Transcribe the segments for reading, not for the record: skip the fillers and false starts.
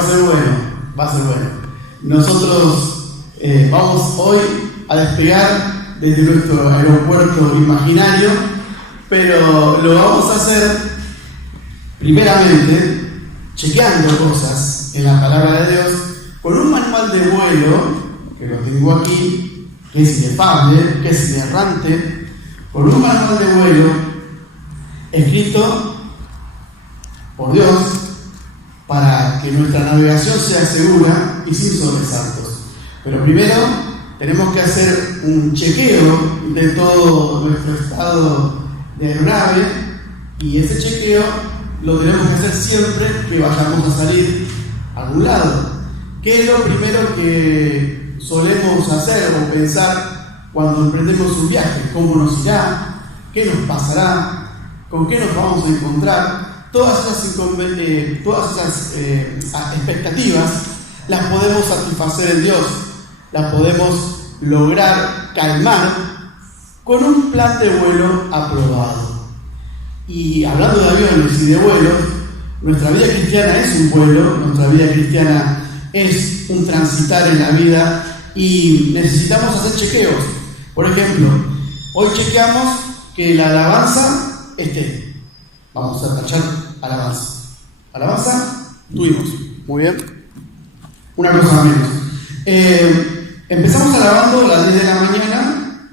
a ser bueno, va a ser bueno. Nosotros vamos hoy a despegar desde nuestro aeropuerto imaginario, pero lo vamos a hacer primeramente chequeando cosas en la palabra de Dios con un manual de vuelo, que lo tengo aquí, que es inefable, que es inerrante, con un manual de vuelo escrito por Dios para que nuestra navegación sea segura y sin sobresaltos. Pero primero tenemos que hacer un chequeo de todo nuestro estado de aeronave, y ese chequeo lo tenemos que hacer siempre que vayamos a salir a algún lado. ¿Qué es lo primero que solemos hacer o pensar cuando emprendemos un viaje? ¿Cómo nos irá? ¿Qué nos pasará? ¿Con qué nos vamos a encontrar? Todas esas expectativas las podemos satisfacer en Dios, las podemos lograr calmar con un plan de vuelo aprobado. Y hablando de aviones y de vuelos, nuestra vida cristiana es un vuelo, nuestra vida cristiana es un transitar en la vida y necesitamos hacer chequeos. Por ejemplo, hoy chequeamos que la alabanza esté. Vamos a tachar alabanza. Alabanza, tuvimos. Muy bien. Una cosa menos. Empezamos alabando a las 10 de la mañana.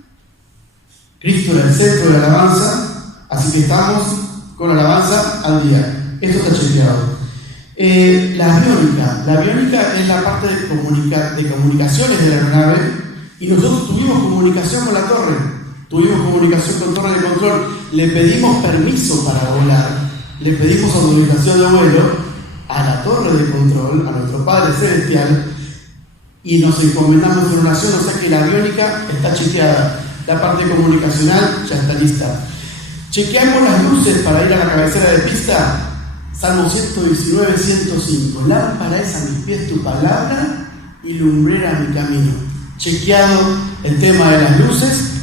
Cristo era el centro de la alabanza. Así que estamos con la alabanza al día. Esto está chequeado. La aviónica es la parte de comunicaciones de la aeronave, y nosotros tuvimos comunicación con la torre. Tuvimos comunicación con torre de control, le pedimos permiso para volar, le pedimos autorización de vuelo a la torre de control, a nuestro Padre Celestial, y nos encomendamos en oración, o sea que la aviónica está chequeada, la parte comunicacional ya está lista. Chequeamos las luces para ir a la cabecera de pista, Salmo 119, 105, lámpara es a mis pies tu palabra y lumbrera mi camino. Chequeado el tema de las luces.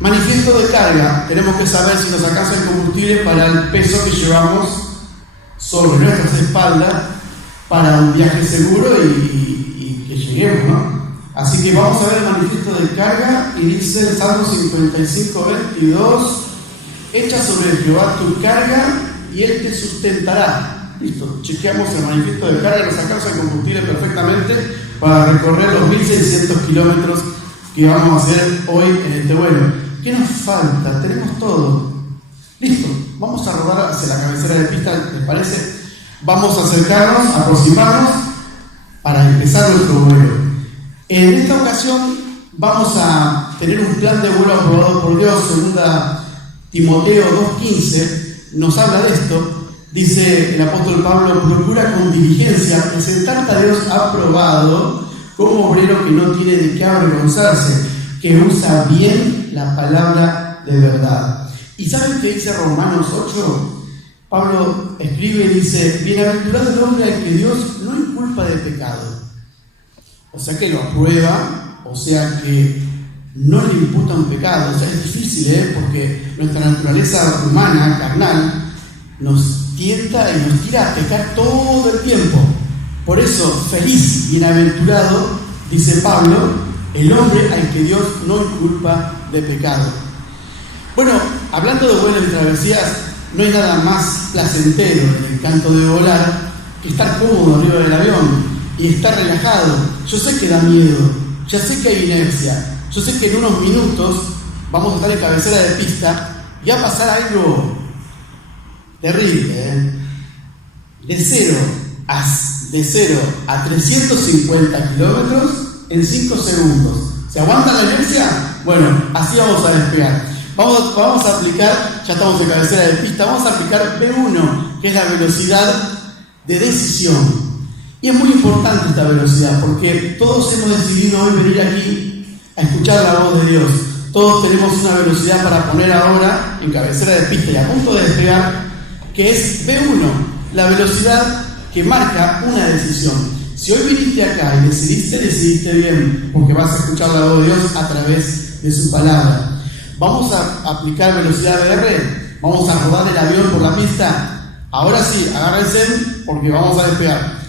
Manifiesto de carga, tenemos que saber si nos alcanza el combustible para el peso que llevamos sobre nuestras espaldas para un viaje seguro y que lleguemos, ¿no? Así que vamos a ver el manifiesto de carga, y dice el Salmo 55, 22: echa sobre Jehová tu carga y él te sustentará. Listo, chequeamos el manifiesto de carga, nos alcanza el combustible perfectamente para recorrer los 1600 kilómetros que vamos a hacer hoy en este vuelo. ¿Qué nos falta? Tenemos todo. Listo, vamos a rodar hacia la cabecera de pista, ¿les parece? Vamos a acercarnos, aproximarnos para empezar nuestro vuelo. En esta ocasión vamos a tener un plan de vuelo aprobado por Dios. 2 Timoteo 2:15 nos habla de esto. Dice el apóstol Pablo: procura con diligencia presentarte a Dios aprobado, como obrero que no tiene de qué avergonzarse, que usa bien la palabra de verdad. ¿Y saben qué dice Romanos 8? Pablo escribe y dice: bienaventurado el hombre al que Dios no inculpa de pecado. O sea que lo aprueba, o sea que no le imputa un pecado. O sea, es difícil, porque nuestra naturaleza humana, carnal, nos tienta y nos tira a pecar todo el tiempo. Por eso, feliz, bienaventurado, dice Pablo, el hombre al que Dios no inculpa de pecado. Bueno, hablando de vuelos y travesías, no hay nada más placentero en el encanto de volar que estar cómodo arriba del avión y estar relajado. Yo sé que da miedo, ya sé que hay inercia, yo sé que en unos minutos vamos a estar en cabecera de pista y va a pasar algo terrible, De cero a 350 kilómetros en 5 segundos. ¿Se aguanta la inercia? Bueno, así vamos a despegar. Vamos a aplicar, ya estamos en cabecera de pista, vamos a aplicar B1, que es la velocidad de decisión. Y es muy importante esta velocidad, porque todos hemos decidido hoy venir aquí a escuchar la voz de Dios. Todos tenemos una velocidad para poner ahora en cabecera de pista y a punto de despegar, que es B1, la velocidad que marca una decisión. Si hoy viniste acá y decidiste bien, porque vas a escuchar la voz de Dios a través de su palabra. Vamos a aplicar velocidad BR, vamos a rodar el avión por la pista. Ahora sí, agárrense porque vamos a despegar.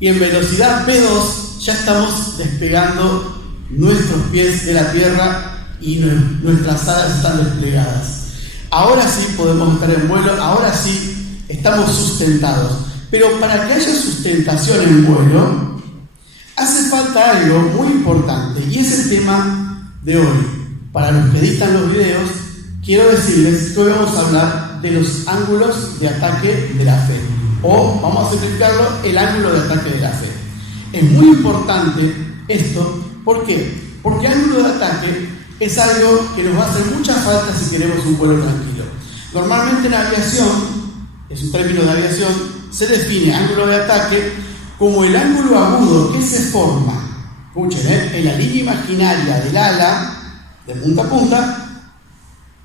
Y en velocidad V2 ya estamos despegando nuestros pies de la tierra y nuestras alas están desplegadas. Ahora sí podemos estar en vuelo, ahora sí estamos sustentados. Pero para que haya sustentación en vuelo, hace falta algo muy importante y es el tema de hoy. Para los que editan los videos, quiero decirles que hoy vamos a hablar de los ángulos de ataque de la fe. O, vamos a simplificarlo, el ángulo de ataque de la fe. Es muy importante esto, ¿por qué? Porque ángulo de ataque es algo que nos va a hacer mucha falta si queremos un vuelo tranquilo. Normalmente en aviación, es un término de aviación, se define ángulo de ataque como el ángulo agudo que se forma, escuchen, en la línea imaginaria del ala, de punta a punta,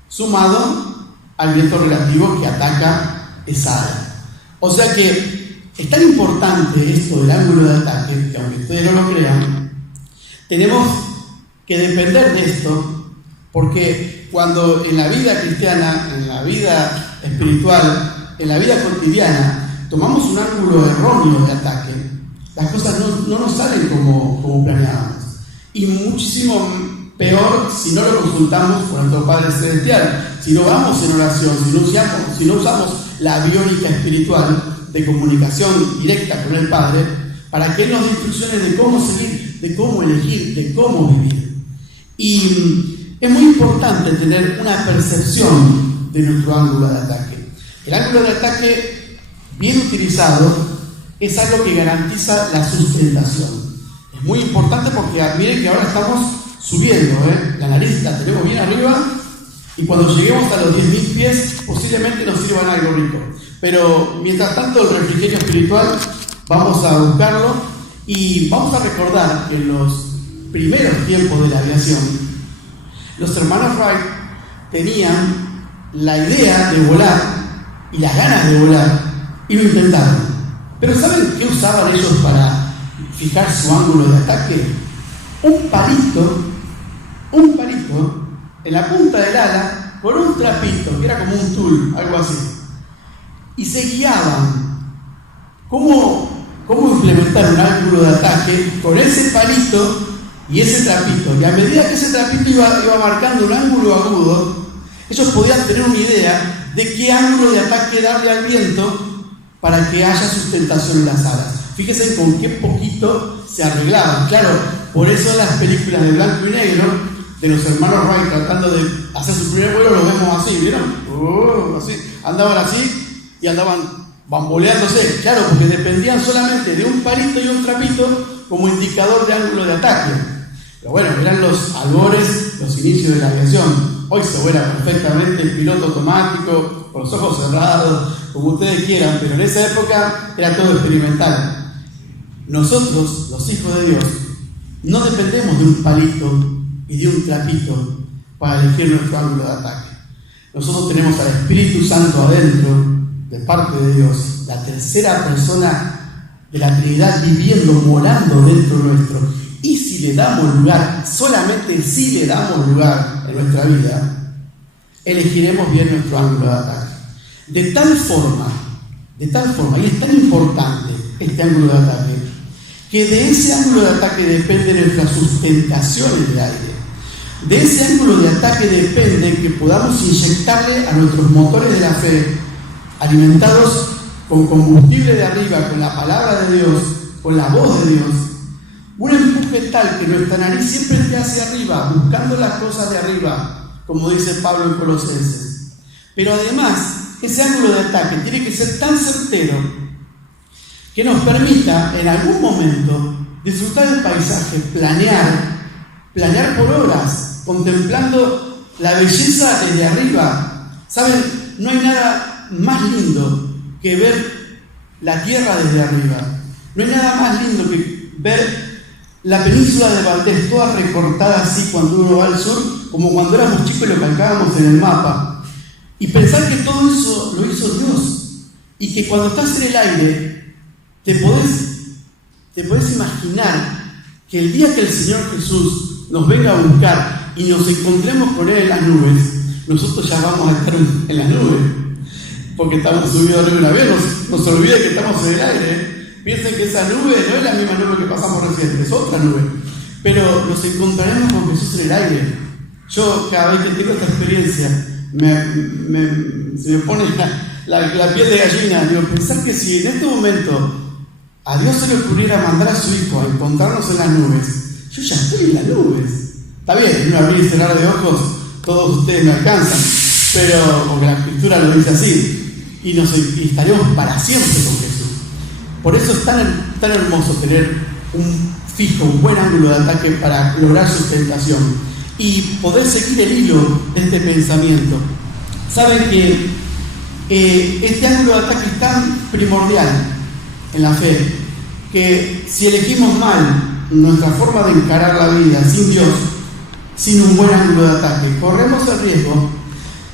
sumado al viento relativo que ataca esa ala. O sea que es tan importante esto del ángulo de ataque, que aunque ustedes no lo crean, tenemos que depender de esto, porque cuando en la vida cristiana, en la vida espiritual, en la vida cotidiana, tomamos un ángulo erróneo de ataque, las cosas no nos salen como planeábamos. Y muchísimo peor si no lo consultamos con nuestro Padre Celestial, si no vamos en oración, si no usamos la aviónica espiritual de comunicación directa con el Padre, para que Él nos dé instrucciones de cómo seguir, de cómo elegir, de cómo vivir. Y es muy importante tener una percepción de nuestro ángulo de ataque. El ángulo de ataque bien utilizado es algo que garantiza la sustentación. Es muy importante porque miren que ahora estamos subiendo, la nariz la tenemos bien arriba y cuando lleguemos a los 10.000 pies posiblemente nos sirvan algo rico. Pero mientras tanto el refrigerio espiritual vamos a buscarlo y vamos a recordar que en los primeros tiempos de la aviación los hermanos Wright tenían la idea de volar y las ganas de volar y lo intentaron. Pero ¿saben qué usaban ellos para fijar su ángulo de ataque? Un palito en la punta del ala con un trapito, que era como un tul, algo así. Y se guiaban cómo implementar un ángulo de ataque con ese palito y ese trapito. Y a medida que ese trapito iba marcando un ángulo agudo, ellos podían tener una idea de qué ángulo de ataque darle al viento para que haya sustentación en las alas. Fíjense con qué poquito se arreglaban. Claro, por eso en las películas de blanco y negro de los hermanos Wright tratando de hacer su primer vuelo lo vemos así, ¿vieron? Así, andaban así y andaban bamboleándose, claro, porque dependían solamente de un palito y un trapito como indicador de ángulo de ataque. Pero bueno, eran los albores, los inicios de la aviación. Hoy se vuela perfectamente el piloto automático, con los ojos cerrados, como ustedes quieran, pero en esa época era todo experimental. Nosotros, los hijos de Dios, no dependemos de un palito y de un trapito para elegir nuestro ángulo de ataque. Nosotros tenemos al Espíritu Santo adentro, de parte de Dios, la tercera persona de la Trinidad viviendo, morando dentro nuestro. Y si le damos lugar, solamente si le damos lugar en nuestra vida, elegiremos bien nuestro ángulo de ataque. De tal forma, y es tan importante este ángulo de ataque, que de ese ángulo de ataque depende nuestra sustentación en el aire. De ese ángulo de ataque depende que podamos inyectarle a nuestros motores de la fe, alimentados con combustible de arriba, con la palabra de Dios, con la voz de Dios, un empuje tal que nuestra nariz siempre esté hacia arriba, buscando las cosas de arriba, como dice Pablo en Colosenses. Pero además, ese ángulo de ataque tiene que ser tan certero que nos permita en algún momento disfrutar del paisaje, planear por horas, contemplando la belleza desde arriba. ¿Saben? No hay nada más lindo que ver la tierra desde arriba. No hay nada más lindo que ver la península de Valdés toda recortada así cuando uno va al sur, como cuando éramos chicos y lo calcábamos en el mapa. Y pensar que todo eso lo hizo Dios. Y que cuando estás en el aire, te podés imaginar que el día que el Señor Jesús nos venga a buscar y nos encontremos con Él en las nubes, nosotros ya vamos a estar en las nubes. porque estamos subidos arriba de un avión, no se olvide que estamos en el aire. Piensen que esa nube no es la misma nube que pasamos recién, es otra nube. Pero nos encontraremos con Jesús en el aire. Yo cada vez que tengo esta experiencia, se me pone la piel de gallina. Digo, pensar que si en este momento a Dios se le ocurriera mandar a su Hijo a encontrarnos en las nubes, yo ya estoy en las nubes. Está bien, en un abrir y cerrar de ojos, todos ustedes me alcanzan, pero porque la Escritura lo dice así, y estaremos para siempre con Jesús. Por eso es tan hermoso tener un buen ángulo de ataque para lograr sustentación y poder seguir el hilo de este pensamiento. Saben que este ángulo de ataque es tan primordial en la fe que si elegimos mal nuestra forma de encarar la vida sin Dios, sin un buen ángulo de ataque, corremos el riesgo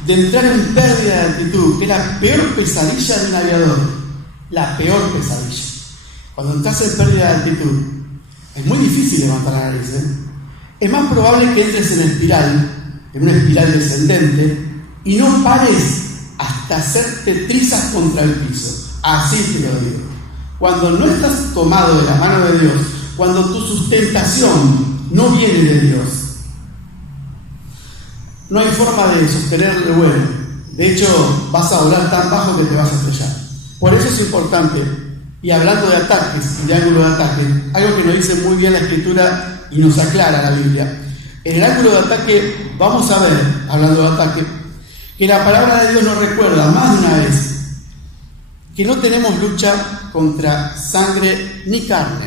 de entrar en pérdida de actitud, que es la peor pesadilla de un aviador, la peor pesadilla. Cuando entras en pérdida de actitud, es muy difícil levantar la nariz, Es más probable que entres en una espiral descendente, y no pares hasta hacerte trizas contra el piso. Así te lo digo. Cuando no estás tomado de la mano de Dios, cuando tu sustentación no viene de Dios, no hay forma de sostenerle vuelo. De hecho, vas a volar tan bajo que te vas a estrellar. Por eso es importante, y hablando de ataques y de ángulo de ataque, algo que nos dice muy bien la Escritura y nos aclara la Biblia. En el ángulo de ataque, vamos a ver, hablando de ataque, que la palabra de Dios nos recuerda más de una vez que no tenemos lucha contra sangre ni carne,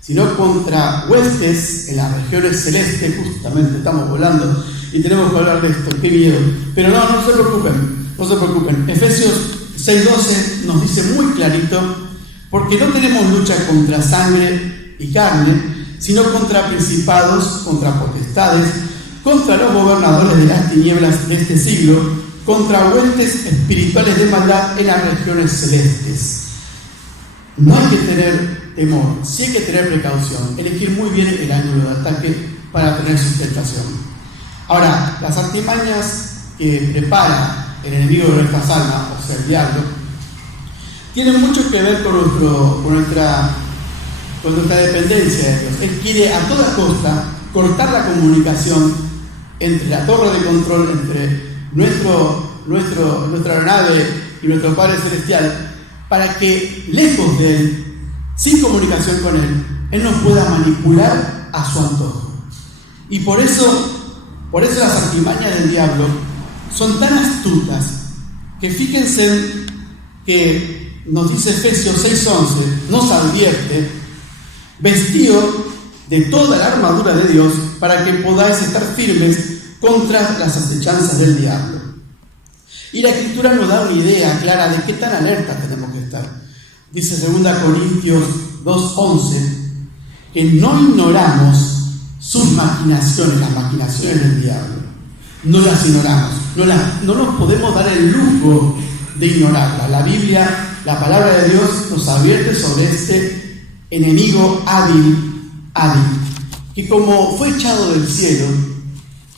sino contra huestes en las regiones celestes. Justamente estamos volando y tenemos que hablar de esto, qué miedo. Pero no se preocupen. Efesios 6:12 nos dice muy clarito, porque no tenemos lucha contra sangre y carne, sino contra principados, contra potestades, contra los gobernadores de las tinieblas de este siglo, contra huestes espirituales de maldad en las regiones celestes. No hay que tener temor, sí hay que tener precaución, elegir muy bien el ángulo de ataque para tener sustentación. Ahora, las artimañas que prepara el enemigo de nuestras almas, o sea, el diablo, tienen mucho que ver con nuestra dependencia de Dios. Él quiere a toda costa cortar la comunicación entre la torre de control, entre nuestra aeronave y nuestro Padre Celestial, para que lejos de Él, sin comunicación con Él nos pueda manipular a su antojo. Y por eso las artimañas del diablo son tan astutas que fíjense que nos dice Efesios 6:11, nos advierte, vestido de toda la armadura de Dios para que podáis estar firmes contra las acechanzas del diablo. Y la Escritura nos da una idea clara de qué tan alerta tenemos que estar. Dice 2 Corintios 2:11 que no ignoramos sus maquinaciones, las maquinaciones del diablo. No las ignoramos, no nos podemos dar el lujo de ignorarlas. La Biblia, la palabra de Dios nos advierte sobre este enemigo hábil, que como fue echado del cielo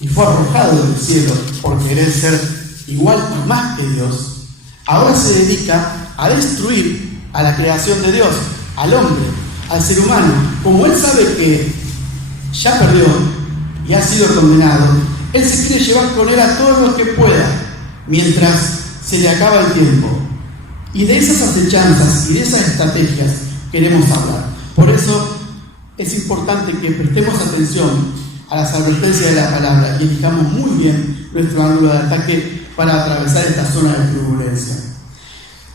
y fue arrojado del cielo por querer ser igual o más que Dios, ahora se dedica a destruir a la creación de Dios, al hombre, al ser humano. Como él sabe que ya perdió y ha sido condenado, él se quiere llevar con él a todos los que pueda mientras se le acaba el tiempo. Y de esas acechanzas y de esas estrategias queremos hablar. Por eso es importante que prestemos atención a las advertencias de la palabra y elijamos muy bien nuestro ángulo de ataque para atravesar esta zona de turbulencia.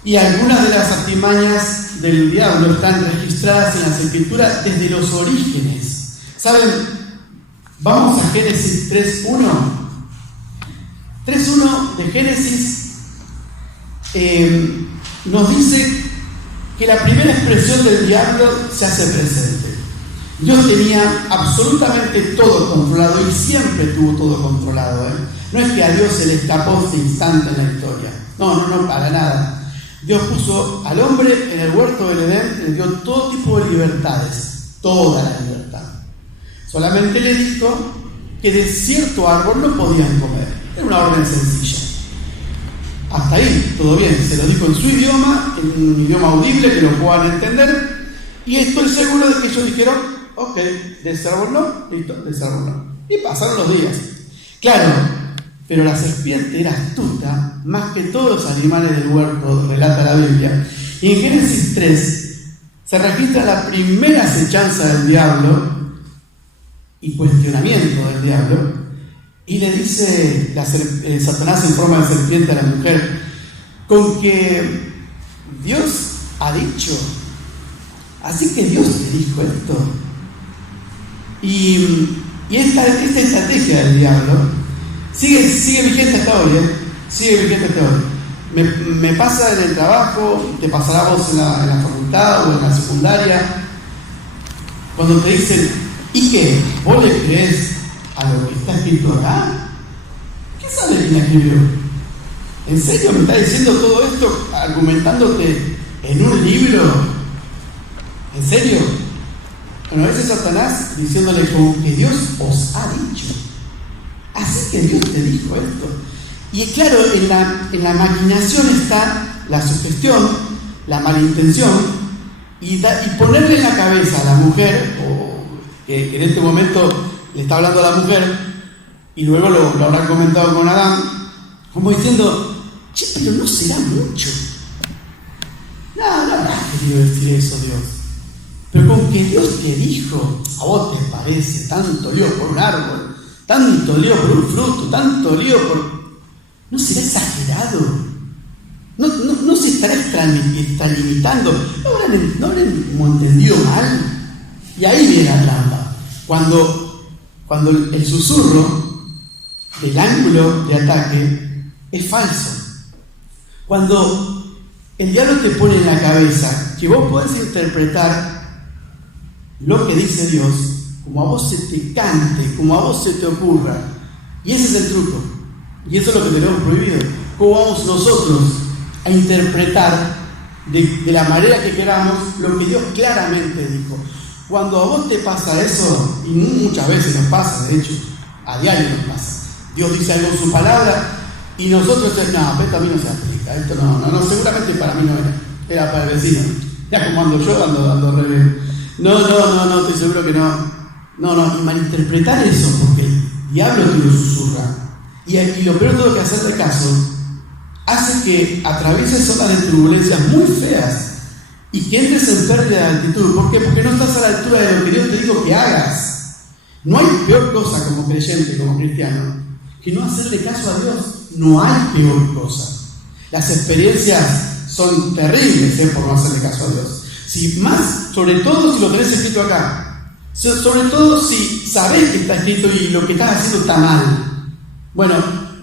Y algunas de las artimañas del diablo están registradas en las Escrituras desde los orígenes. ¿Saben? Vamos a Génesis 3:1. 3:1 de Génesis nos dice que la primera expresión del diablo se hace presente. Dios tenía absolutamente todo controlado y siempre tuvo todo controlado. No es que a Dios se le escapó este instante en la historia. No, para nada. Dios puso al hombre en el huerto del Edén, le dio todo tipo de libertades, toda la libertad. Solamente le dijo que de cierto árbol no podían comer. Era una orden sencilla. hasta ahí, todo bien, se lo dijo en su idioma, en un idioma audible que lo puedan entender, y estoy seguro de que ellos dijeron, ok, del árbol no, listo, del árbol no. Y pasaron los días. Claro, pero la serpiente era astuta, más que todos los animales del huerto, relata la Biblia. Y en Génesis 3 se registra la primera acechanza del diablo y cuestionamiento del diablo, y le dice Satanás en forma de serpiente a la mujer, con que Dios ha dicho, así que Dios te dijo esto. Y esta estrategia del diablo sigue vigente hasta hoy, sigue vigente hasta hoy. Me pasa en el trabajo, te pasará a vos en la facultad o en la secundaria, cuando te dicen, ¿y qué? ¿Vos le crees a lo que está escrito acá? ¿Qué sabe quién escribió? ¿En serio me está diciendo todo esto argumentándote en un libro? ¿En serio? Bueno, a veces Satanás diciéndole como que Dios os ha dicho. Así que Dios te dijo esto. Y claro, en la maquinación está la sugestión, la malintención, y ponerle en la cabeza a la mujer, o que en este momento le está hablando a la mujer, y luego lo habrá comentado con Adán, como diciendo, che, pero no será mucho. No habrá querido decir eso Dios. Pero con que Dios te dijo, a vos te parece tanto lío por un árbol, tanto lío por un fruto, tanto lío por... ¿No será exagerado? ¿No se estará extralimitando? ¿No habrán entendido mal? Y ahí viene la trampa. Cuando el susurro del ángulo de ataque es falso. Cuando el diablo te pone en la cabeza que vos podés interpretar lo que dice Dios como a vos se te cante, como a vos se te ocurra. Y ese es el truco. Y eso es lo que tenemos prohibido. ¿Cómo vamos nosotros a interpretar de la manera que queramos lo que Dios claramente dijo? Cuando a vos te pasa eso, y muchas veces nos pasa, de hecho, a diario nos pasa, Dios dice algo en su palabra y nosotros decimos, no, esto a mí no se aplica, esto no, seguramente para mí no era para el vecino. Ya como ando yo, ando re bien. No, estoy seguro que no. Y malinterpretar eso, porque el diablo te lo susurra. Y lo peor de todo que hacerle caso hace que atravieses zonas de turbulencias muy feas y que entres en pérdida de altitud. ¿Por qué? Porque no estás a la altura de lo que Dios te dijo que hagas. No hay peor cosa como creyente, como cristiano, que no hacerle caso a Dios. No hay peor cosa. Las experiencias son terribles por no hacerle caso a Dios. Sobre todo si lo tenés escrito acá. Sobre todo si sabés que está escrito y lo que estás haciendo está mal. Bueno,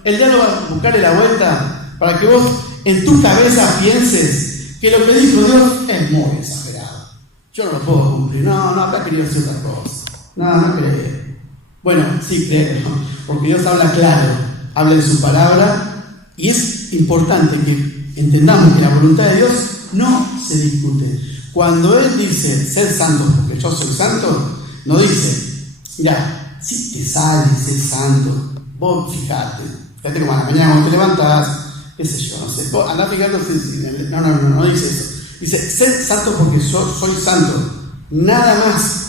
el diablo va a buscarle la vuelta para que vos en tu cabeza pienses que lo que dijo Dios es muy exagerado. Yo no lo puedo cumplir. No, acá quería decir otra cosa. No creo. Bueno, sí creo, porque Dios habla claro, habla de su palabra, y es importante que entendamos que la voluntad de Dios no se discute. Cuando Él dice ser santo, porque yo soy santo, no dice, mira, si te sale ser santo, vos fíjate como a la mañana cuando te levantás, qué sé yo, no sé, vos andá fijando no dice eso. Dice, ser santo porque soy santo, nada más.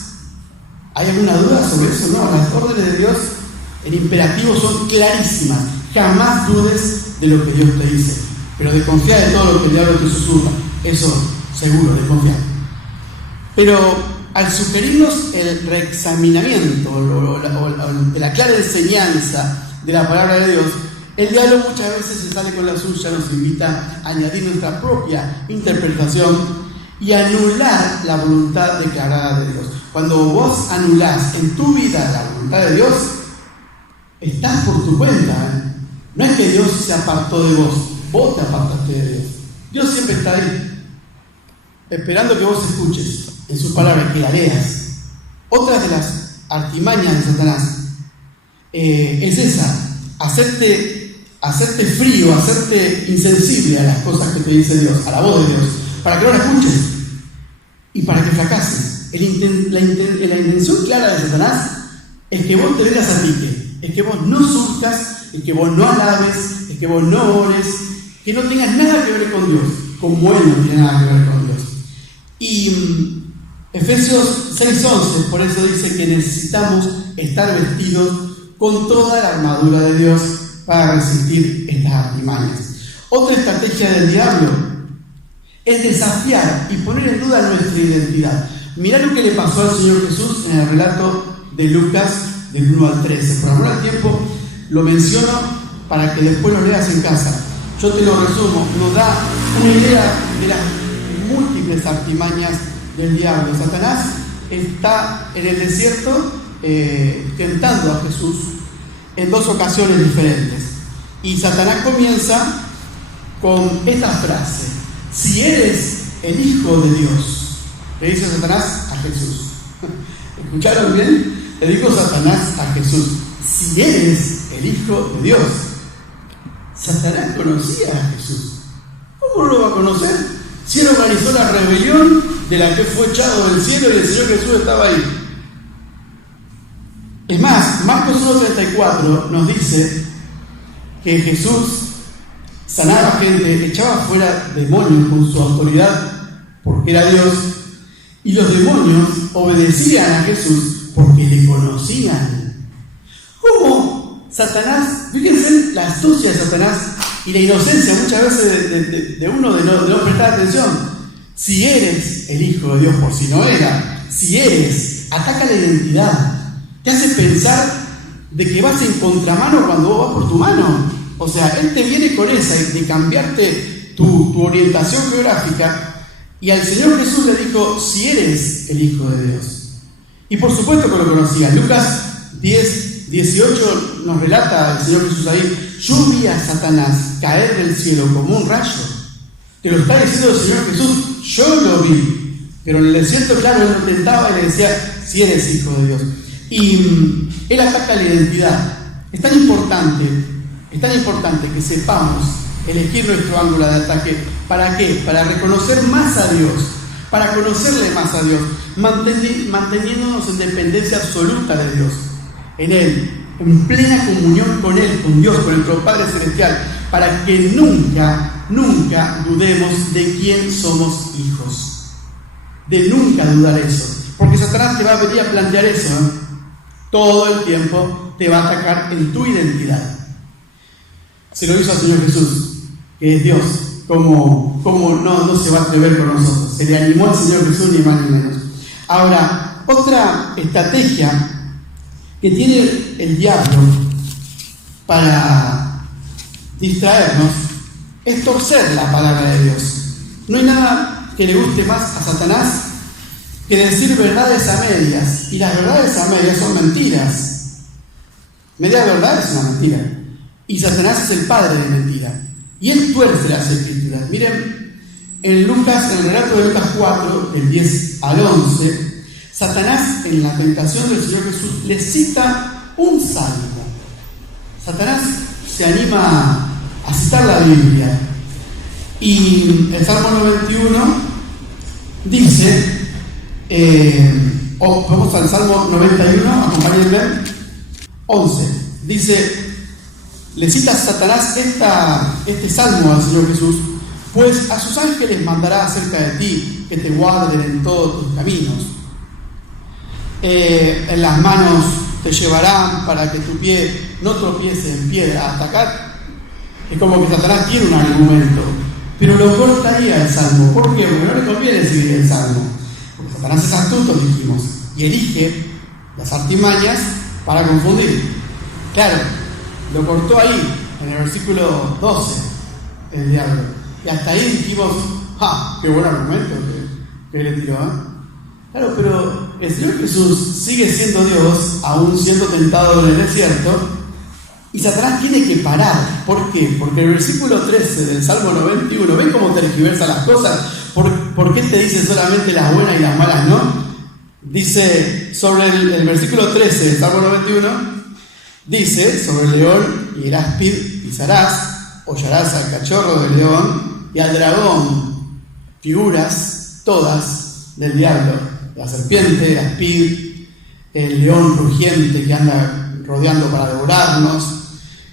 ¿Hay alguna duda sobre eso? No, las órdenes de Dios en imperativo son clarísimas. Jamás dudes de lo que Dios te dice, pero desconfía de todo lo que el diablo te susurra. Eso seguro, desconfía. Pero al sugerirnos el reexaminamiento o la clara enseñanza de la palabra de Dios, el diablo muchas veces se sale con la suya, nos invita a añadir nuestra propia interpretación y anular la voluntad declarada de Dios. Cuando vos anulás en tu vida la voluntad de Dios, estás por tu cuenta. No es que Dios se apartó de vos te apartaste de Dios. Dios siempre está ahí, esperando que vos escuches en sus palabras, que la leas. Otra de las artimañas de Satanás es esa, hacerte frío, hacerte insensible a las cosas que te dice Dios, a la voz de Dios, para que no la escuches y para que fracases. La intención clara de Satanás es que vos te vengas a pique, es que vos no surjas, es que vos no alabes, es que vos no ores, que no tengan nada que ver con Dios, como Él no tiene nada que ver con Dios. Y Efesios 6:11, por eso dice que necesitamos estar vestidos con toda la armadura de Dios para resistir estas artimañas. Otra estrategia del diablo es desafiar y poner en duda nuestra identidad. Mirá lo que le pasó al Señor Jesús en el relato de Lucas del 1 al 13. Por amor al tiempo lo menciono para que después lo leas en casa. Yo te lo resumo, nos da una idea de las múltiples artimañas del diablo. Satanás está en el desierto tentando a Jesús en dos ocasiones diferentes. Y Satanás comienza con esta frase: si eres el Hijo de Dios. Le dice Satanás a Jesús. ¿Escucharon bien? Le dijo Satanás a Jesús: si eres el Hijo de Dios. Satanás conocía a Jesús. ¿Cómo no lo va a conocer? Si él organizó la rebelión de la que fue echado del cielo y el Señor Jesús estaba ahí. Es más, Marcos 1:34 nos dice que Jesús sanaba gente, echaba fuera demonios con su autoridad porque era Dios, y los demonios obedecían a Jesús porque le conocían. ¿Cómo Satanás? Fíjense la astucia de Satanás y la inocencia muchas veces de uno de no prestar atención. Si eres el Hijo de Dios, por si no era, si eres, ataca la identidad. Te hace pensar de que vas en contramano cuando vos vas por tu mano. O sea, Él te viene con esa de cambiarte tu orientación geográfica. Y al Señor Jesús le dijo: si eres el Hijo de Dios. Y por supuesto que lo conocía. Lucas 10:18 nos relata el Señor Jesús ahí: yo vi a Satanás caer del cielo como un rayo. Te lo está diciendo el Señor Jesús, yo lo vi. Pero en el desierto, claro, Él lo tentaba y le decía: si eres Hijo de Dios. Y Él ataca la identidad. Es tan importante que sepamos elegir nuestro ángulo de ataque. ¿Para qué? Para reconocer más a Dios, para conocerle más a Dios, manteniéndonos en dependencia absoluta de Dios, en Él, en plena comunión con Él, con Dios, con nuestro Padre Celestial, para que nunca dudemos de quién somos hijos. De nunca dudar eso. Porque Satanás te va a venir a plantear eso, ¿eh? Todo el tiempo te va a atacar en tu identidad. Se lo hizo al Señor Jesús, que es Dios. Como no se va a atrever con nosotros. Se le animó al Señor Jesús, ni más ni menos. Ahora, otra estrategia que tiene el diablo para distraernos es torcer la palabra de Dios. No hay nada que le guste más a Satanás que decir verdades a medias. Y las verdades a medias son mentiras. Media verdad es una mentira. Y Satanás es el padre de mentira. Y él tuerce las escrituras. Miren, en Lucas, en el relato de Lucas 4, del 10 al 11, Satanás, en la tentación del Señor Jesús, le cita un salmo. Satanás se anima a citar la Biblia. Y el Salmo 91 dice, vamos al Salmo 91, acompáñenme, 11, dice: le cita Satanás este salmo al Señor Jesús: pues a sus ángeles mandará acerca de ti, que te guarden en todos tus caminos. En las manos te llevarán para que tu pie no tropiece en piedra. Hasta acá es como que Satanás tiene un argumento, pero lo cortaría el salmo. ¿Por qué? Porque no le conviene seguir el salmo. Porque Satanás es astuto, dijimos, y elige las artimañas para confundir. Claro, lo cortó ahí, en el versículo 12, el diablo. Y hasta ahí dijimos: ¡ja! ¡Qué buen argumento que le tiró! Claro, pero el Señor Jesús sigue siendo Dios, aún siendo tentado en el desierto, y Satanás tiene que parar. ¿Por qué? Porque el versículo 13 del Salmo 91, ¿ven cómo tergiversa las cosas? ¿Por qué te dice solamente las buenas y las malas no? Dice sobre el versículo 13 del Salmo 91, dice: sobre el león y el áspid pisarás, hollarás al cachorro del león y al dragón. Figuras todas del diablo: la serpiente, el áspid, el león rugiente que anda rodeando para devorarnos,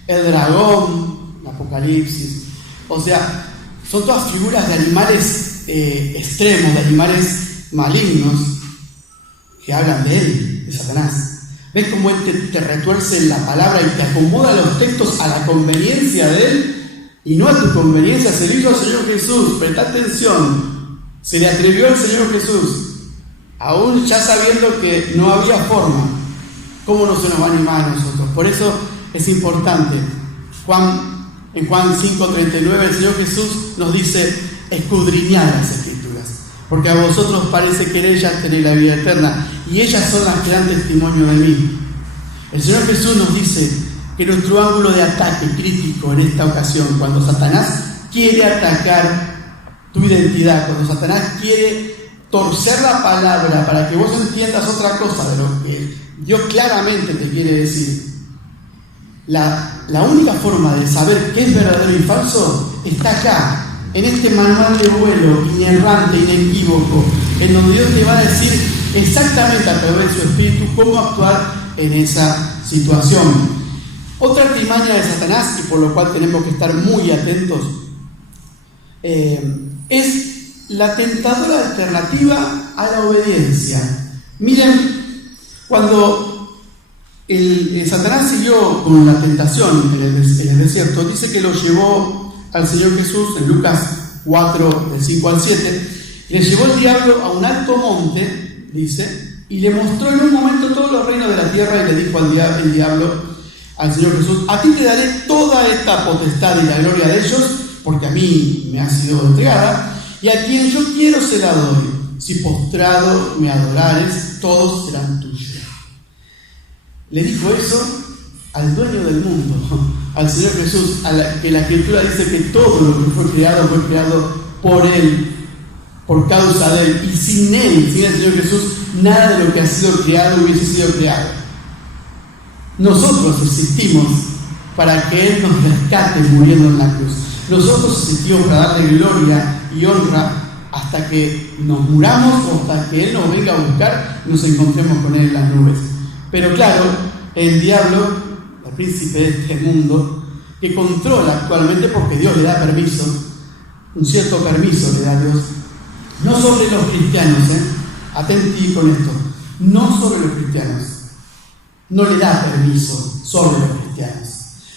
el dragón, el Apocalipsis, O sea, son todas figuras de animales extremos, de animales malignos que hablan de él, de Satanás. ¿Ves cómo él te retuerce la palabra y te acomoda los textos a la conveniencia de él y no a tu conveniencia? Se lo hizo al Señor Jesús, presta atención, se le atrevió al Señor Jesús, aún ya sabiendo que no había forma. ¿Cómo no se nos va a animar a nosotros? Por eso es importante. En Juan 5:39 el Señor Jesús nos dice: escudriñad las Escrituras, porque a vosotros parece que en ellas tenéis la vida eterna, y ellas son las que dan testimonio de mí. El Señor Jesús nos dice que nuestro ángulo de ataque crítico en esta ocasión, cuando Satanás quiere atacar tu identidad, cuando Satanás quiere torcer la palabra para que vos entiendas otra cosa de lo que Dios claramente te quiere decir, la única forma de saber qué es verdadero y falso está acá, en este manual de vuelo inerrante, inequívoco, en donde Dios te va a decir exactamente a través de su Espíritu cómo actuar en esa situación. Otra artimaña de Satanás, y por lo cual tenemos que estar muy atentos, es la tentadora alternativa a la obediencia. Miren, cuando Satanás siguió con la tentación en el desierto, dice que lo llevó al Señor Jesús en Lucas 4, del 5 al 7, le llevó el diablo a un alto monte, dice, y le mostró en un momento todos los reinos de la tierra, y le dijo el diablo al Señor Jesús: a ti te daré toda esta potestad y la gloria de ellos, porque a mí me ha sido entregada, y a quien yo quiero se la doy. Si postrado me adorares, todos serán tuyos. Le dijo eso al dueño del mundo, al Señor Jesús, que la Escritura dice que todo lo que fue creado por Él, por causa de Él, y sin Él, sin el Señor Jesús, nada de lo que ha sido creado hubiese sido creado. Nosotros existimos para que Él nos rescate muriendo en la cruz. Nosotros existimos para darle gloria y honra hasta que nos muramos o hasta que Él nos venga a buscar y nos encontremos con Él en las nubes. Pero claro, el diablo, el príncipe de este mundo, que controla actualmente porque Dios le da permiso, un cierto permiso le da a Dios, no sobre los cristianos, atenti con esto, no sobre los cristianos, no le da permiso sobre los cristianos,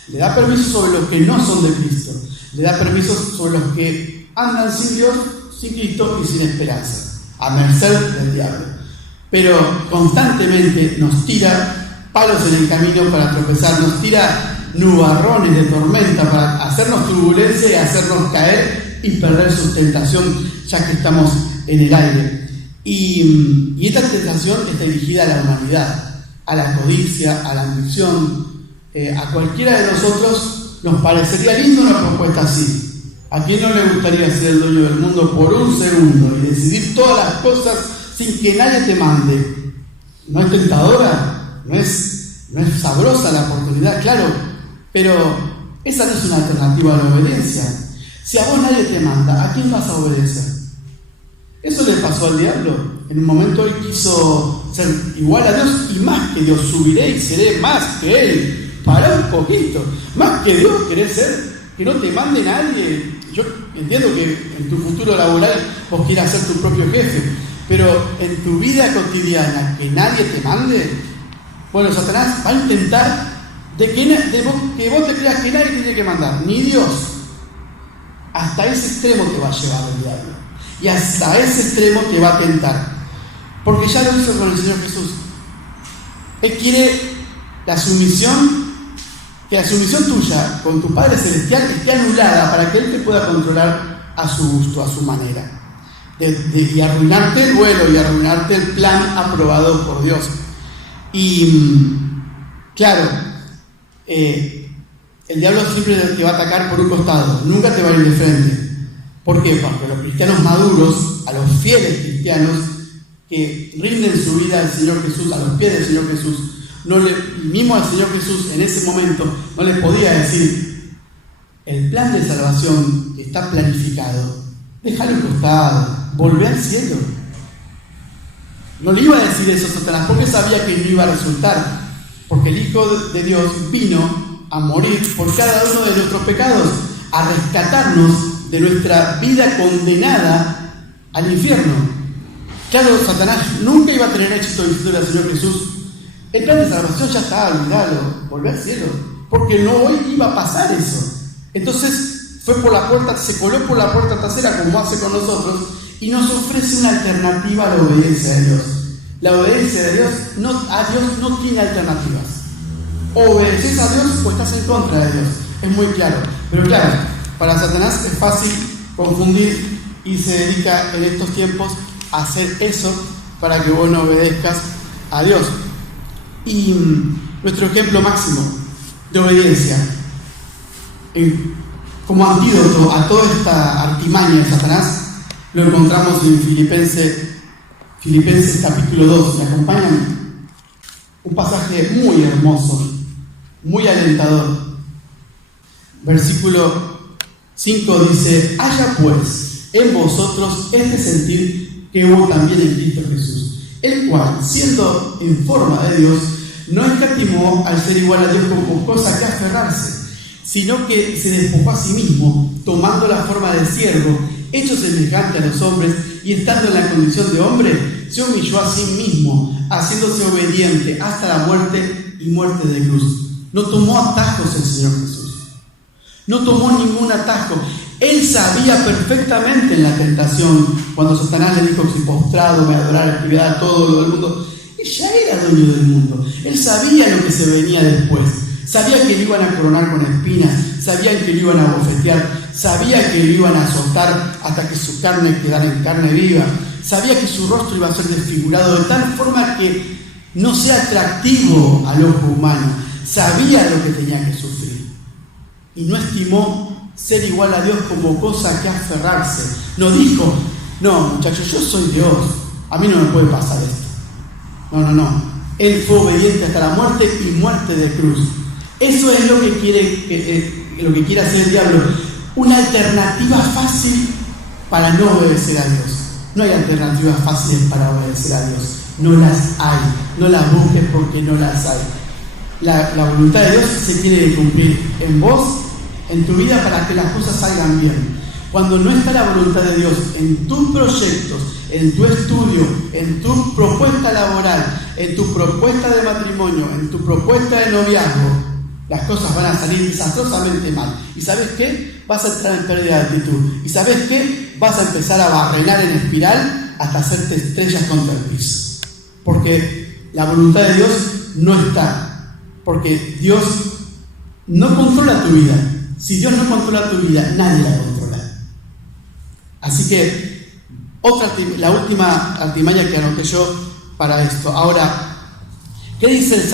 le da permiso sobre los que no son de Cristo, le da permiso sobre los que andan sin Dios, sin Cristo y sin esperanza, a merced del diablo. Pero constantemente nos tira palos en el camino para tropezar, nos tira nubarrones de tormenta para hacernos turbulencia y hacernos caer y perder sustentación, ya que estamos en el aire. Y esta tentación está dirigida a la humanidad, a la codicia, a la ambición. A cualquiera de nosotros nos parecería lindo una propuesta así. ¿A quién no le gustaría ser el dueño del mundo por un segundo y decidir todas las cosas sin que nadie te mande? ¿No es tentadora? ¿No es sabrosa la oportunidad? Claro, pero esa no es una alternativa a la obediencia. Si a vos nadie te manda, ¿a quién vas a obedecer? Eso le pasó al diablo. En un momento él quiso ser igual a Dios y más que Dios. Subiré y seré más que Él. Pará un poquito. Más que Dios querés ser, que no te mande nadie. Yo entiendo que en tu futuro laboral vos quieras ser tu propio jefe, pero en tu vida cotidiana, que nadie te mande. Bueno, Satanás va a intentar que vos te creas que nadie te tiene que mandar, ni Dios. Hasta ese extremo te va a llevar el diablo. Y hasta ese extremo te va a tentar. Porque ya lo hizo con el Señor Jesús. Él quiere que la sumisión tuya con tu Padre Celestial esté anulada para que Él te pueda controlar a su gusto, a su manera. Y arruinarte el vuelo y arruinarte el plan aprobado por Dios. Y claro, el diablo siempre te va a atacar por un costado, nunca te va a ir de frente. ¿Por qué? Porque a los cristianos maduros, a los fieles cristianos que rinden su vida al Señor Jesús, a los pies del Señor Jesús, mismo al Señor Jesús en ese momento no le podía decir: el plan de salvación que está planificado, déjalo al costado, volvé al cielo. No le iba a decir eso a Satanás porque sabía que no iba a resultar, porque el Hijo de Dios vino a morir por cada uno de nuestros pecados. a rescatarnos de nuestra vida condenada al infierno. Claro, Satanás nunca iba a tener éxito diciendo al Señor Jesús: el plan de salvación ya está, olvidalo, volver al cielo, porque no hoy iba a pasar eso. Entonces fue por la puerta, se coló por la puerta trasera, como hace con nosotros, y nos ofrece una alternativa a la obediencia de Dios. La obediencia de Dios a Dios no tiene alternativas. O obedeces a Dios o estás en contra de Dios. Es muy claro. Pero claro, para Satanás es fácil confundir y se dedica en estos tiempos a hacer eso para que vos no obedezcas a Dios. Y nuestro ejemplo máximo de obediencia, como antídoto a toda esta artimaña de Satanás, lo encontramos en Filipenses capítulo 2. ¿Me acompañan? Un pasaje muy hermoso, muy alentador. Versículo 5 dice: haya pues en vosotros este sentir que hubo también en Cristo Jesús, el cual, siendo en forma de Dios, no escatimó al ser igual a Dios como cosa que aferrarse, sino que se despojó a sí mismo, tomando la forma de siervo, hecho semejante a los hombres, y estando en la condición de hombre, se humilló a sí mismo, haciéndose obediente hasta la muerte y muerte de cruz. No tomó atajos el Señor Jesús. No tomó ningún atajo. Él sabía perfectamente en la tentación, cuando Satanás le dijo: si postrado me adorar, escribirá a todo lo del mundo. Él ya era dueño del mundo. Él sabía lo que se venía después. Sabía que le iban a coronar con espinas, sabía que le iban a bofetear, sabía que le iban a azotar hasta que su carne quedara en carne viva, sabía que su rostro iba a ser desfigurado de tal forma que no sea atractivo al ojo humano. Sabía lo que tenía que sufrir y no estimó ser igual a Dios como cosa que aferrarse. No dijo: no, muchachos, yo soy Dios, a mí no me puede pasar esto. No. Él fue obediente hasta la muerte y muerte de cruz. Eso es lo que quiere hacer el diablo. Una alternativa fácil para no obedecer a Dios. No hay alternativas fáciles para obedecer a Dios. No las hay. No las busques porque no las hay. La voluntad de Dios se tiene que cumplir en vos, en tu vida, para que las cosas salgan bien. Cuando no está la voluntad de Dios en tus proyectos, en tu estudio, en tu propuesta laboral, en tu propuesta de matrimonio, en tu propuesta de noviazgo, las cosas van a salir desastrosamente mal. ¿Y sabes qué? Vas a entrar en pérdida de actitud. ¿Y sabes qué? Vas a empezar a barrenar en espiral hasta hacerte estrellas contra el piso. Porque la voluntad de Dios no está. Porque Dios no controla tu vida. Si Dios no controla tu vida, nadie la controla. Así que la última artimaña que anoté yo para esto. Ahora, ¿qué dice el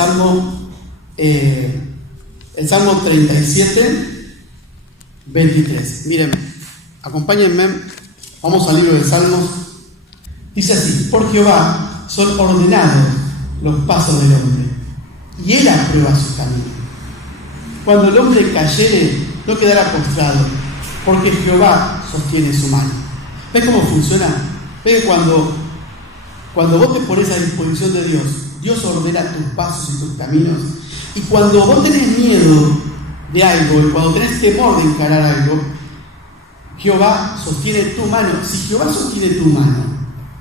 Salmo 37, 23? Miren, acompáñenme, vamos al libro de Salmos. Dice así: por Jehová son ordenados los pasos del hombre, y él aprueba sus caminos. Cuando el hombre cayere, no quedará postrado, porque Jehová sostiene su mano. ¿Ves cómo funciona? ¿Ves que cuando vos te pones a disposición de Dios, Dios ordena tus pasos y tus caminos? Y cuando vos tenés miedo de algo, y cuando tenés temor de encarar algo, Jehová sostiene tu mano. Si Jehová sostiene tu mano,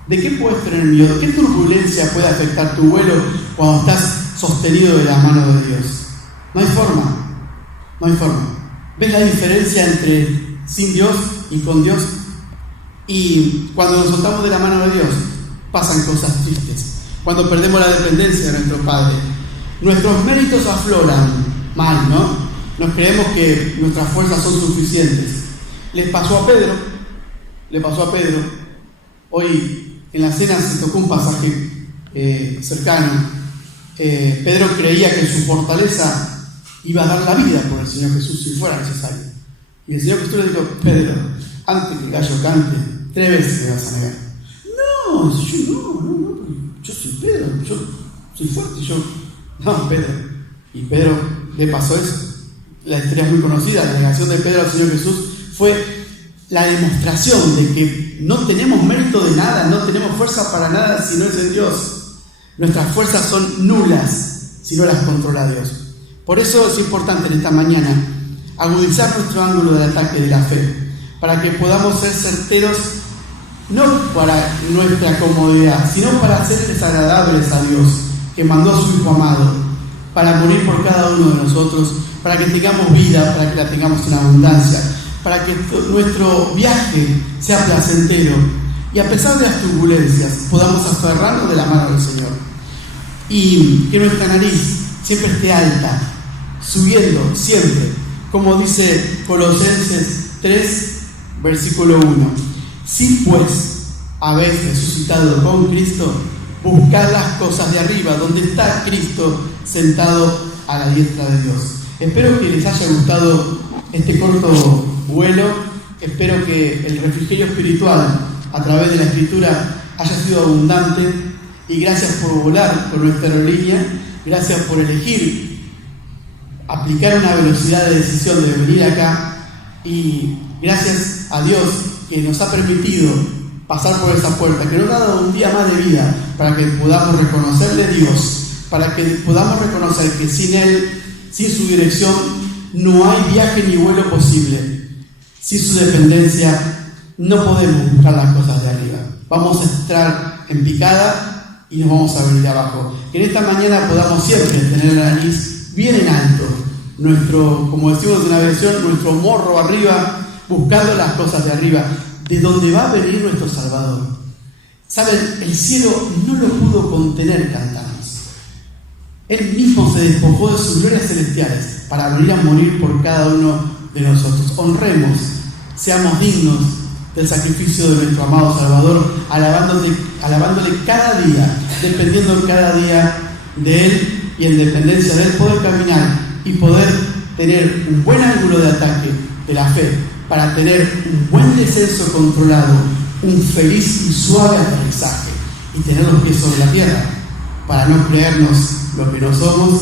¿de qué puedes tener miedo? ¿Qué turbulencia puede afectar tu vuelo cuando estás sostenido de la mano de Dios? No hay forma. ¿Ves la diferencia entre sin Dios y con Dios? Y cuando nos soltamos de la mano de Dios, pasan cosas tristes. Cuando perdemos la dependencia de nuestro Padre, nuestros méritos afloran mal, ¿no? Nos creemos que nuestras fuerzas son suficientes. Les pasó a Pedro. Hoy en la cena se tocó un pasaje cercano. Pedro creía que su fortaleza iba a dar la vida por el Señor Jesús si fuera necesario. Y el Señor Jesús le dijo: Pedro, antes que el gallo cante, 3 veces me vas a negar. No, yo soy Pedro, yo soy fuerte, no, Pedro. Y Pedro le pasó eso. La historia es muy conocida. La negación de Pedro al Señor Jesús fue la demostración de que no tenemos mérito de nada, no tenemos fuerza para nada si no es en Dios. Nuestras fuerzas son nulas si no las controla Dios. Por eso es importante en esta mañana agudizar nuestro ángulo del ataque de la fe, para que podamos ser certeros, no para nuestra comodidad, sino para serles agradables a Dios, que mandó a su Hijo amado, para morir por cada uno de nosotros, para que tengamos vida, para que la tengamos en abundancia, para que nuestro viaje sea placentero y a pesar de las turbulencias podamos aferrarnos de la mano del Señor. Y que nuestra nariz siempre esté alta, subiendo siempre, como dice Colosenses 3, versículo 1. Si pues habéis resucitado con Cristo, buscad las cosas de arriba, donde está Cristo sentado a la diestra de Dios. Espero que les haya gustado este corto vuelo. Espero que el refrigerio espiritual a través de la Escritura haya sido abundante. Y gracias por volar con nuestra aerolínea. Gracias por elegir aplicar una velocidad de decisión de venir acá. Y gracias a Dios que nos ha permitido pasar por esa puerta, que nos ha dado un día más de vida para que podamos reconocerle a Dios, para que podamos reconocer que sin Él, sin su dirección, no hay viaje ni vuelo posible. Sin su dependencia no podemos buscar las cosas de arriba. Vamos a estar en picada y nos vamos a venir de abajo. Que en esta mañana podamos siempre tener la nariz bien en alto, nuestro, como decimos en una versión, nuestro morro arriba, buscando las cosas de arriba, de donde va a venir nuestro Salvador. Saben, el cielo no lo pudo contener, cantamos. Él mismo se despojó de sus glorias celestiales para venir a morir por cada uno de nosotros. Honremos, seamos dignos del sacrificio de nuestro amado Salvador, alabándole cada día, dependiendo cada día de Él y en dependencia de Él poder caminar y poder tener un buen ángulo de ataque de la fe, para tener un buen descenso controlado, un feliz y suave aterrizaje y tener los pies sobre la tierra, para no creernos lo que no somos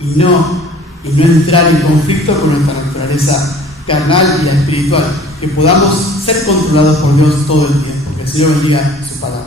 y no entrar en conflicto con nuestra naturaleza carnal y espiritual, que podamos ser controlados por Dios todo el tiempo. Que el Señor bendiga su palabra.